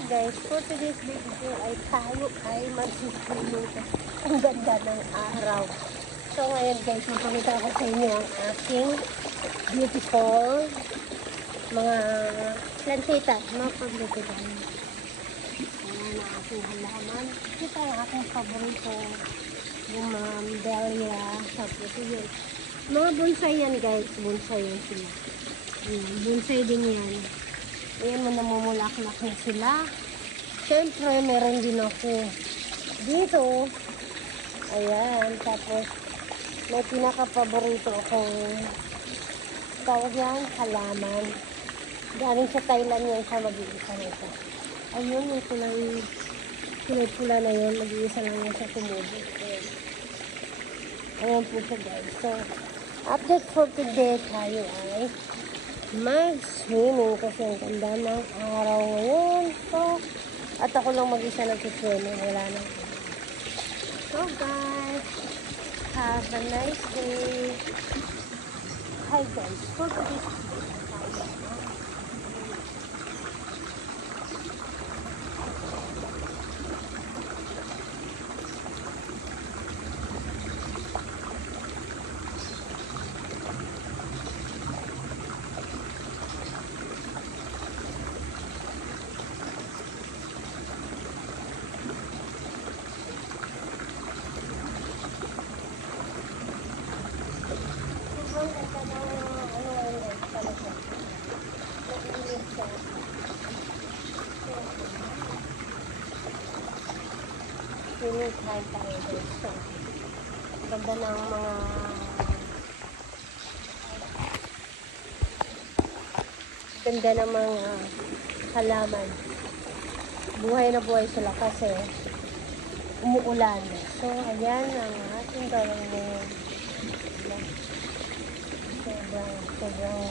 Hi guys, for today's video ay tayo ay magsiswimming. Ang ganda ng araw. So ngayon guys, mapakita ko sa inyo ang aking beautiful mga plantita, mga paglititan. Ayan ang aking halaman. Ito ang aking paborito, yung mga dahlia. Tapos yun, mga bonsai yan guys, bonsai yan sila. Bonsai din yan. Ayan mo, namumulaklak na sila. Siyempre, meron din ako dito. Ayan, tapos may pinaka-paborito akong tawag yan, halaman. Galing sa Thailand yan siya, mag-iisa na ito. Ayun, yung kulay-pula na yun, mag-iisa lang yan siya tumubo. Ayan po siya guys. So, update for today tayo ay mag-swimming kasi ang ganda ng araw ngayon. So, at ako lang mag-isa nag-swimming. Wala na. So guys, have a nice day. Hi guys, for today's video. Swimming time tayo guys. So, ganda ng mga halaman. Buhay na buhay sila kasi umuulan. So, ayan ang ating gawin ngayon. Sobrang